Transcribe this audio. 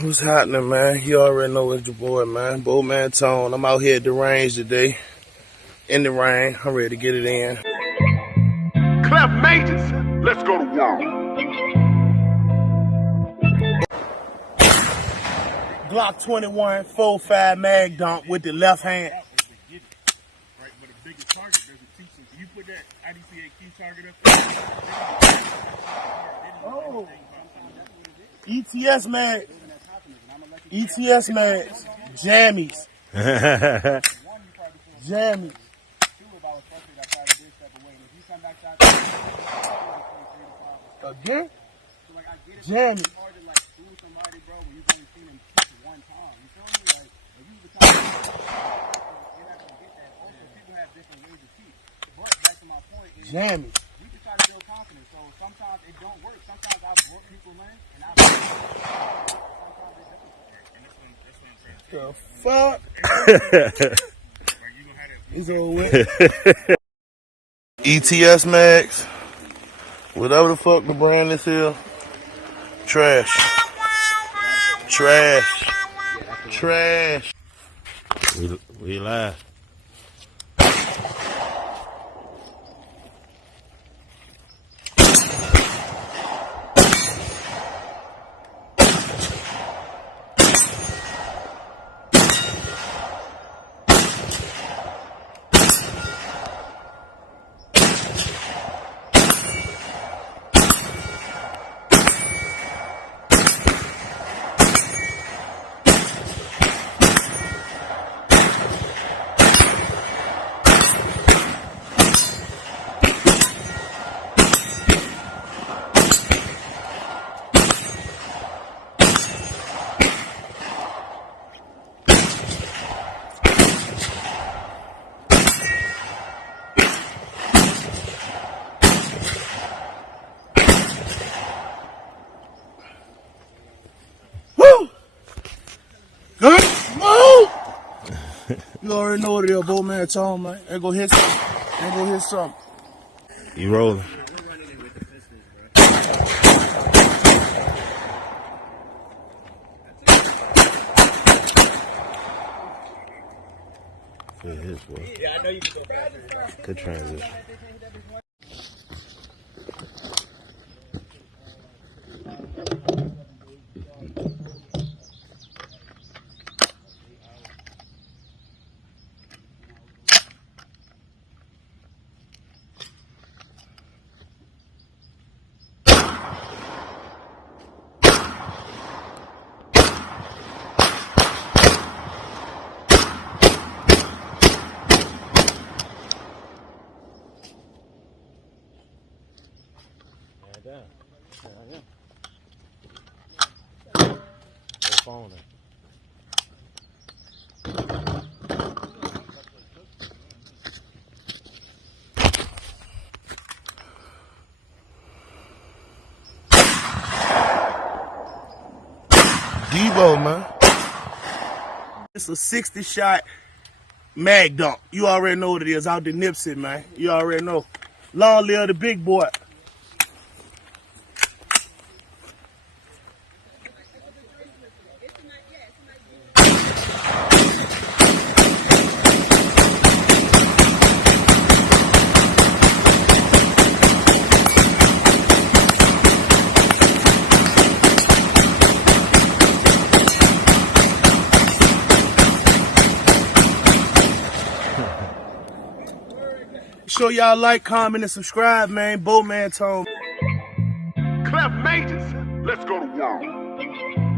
What's happening, man? You already know it's your boy, man. Boatman Tone. I'm out here at the range today. In the rain. I'm ready to get it in. Clef Majors, let's go to war. Glock 21, 4.5 mag dump with the left hand. Right, but a bigger target, there's a teaching. You put that IDCAQ target up there. Oh. ETS mags. ETS mags. Jammies. Jammies. Again? Jammies. Jammies. You can try to build confidence. So sometimes it don't work. Sometimes I've worked people, man, and I've The fuck? It's over with. ETS mags. Whatever the fuck the brand is here. Trash. Trash. Trash. We live. You already know what it is, Boatman Tone, man. Ain't gonna hit something. Ain't gonna hit something. You rolling. Good hits, boy. Yeah, I know you can go. Good transition. Debo, man. It's a 60 shot mag dump. You already know what it is. Out the Nipsey, man. You already know. Long live the big boy. Sure y'all like, comment, and subscribe, man. Boatman Tone. Clef Majors, let's go to war.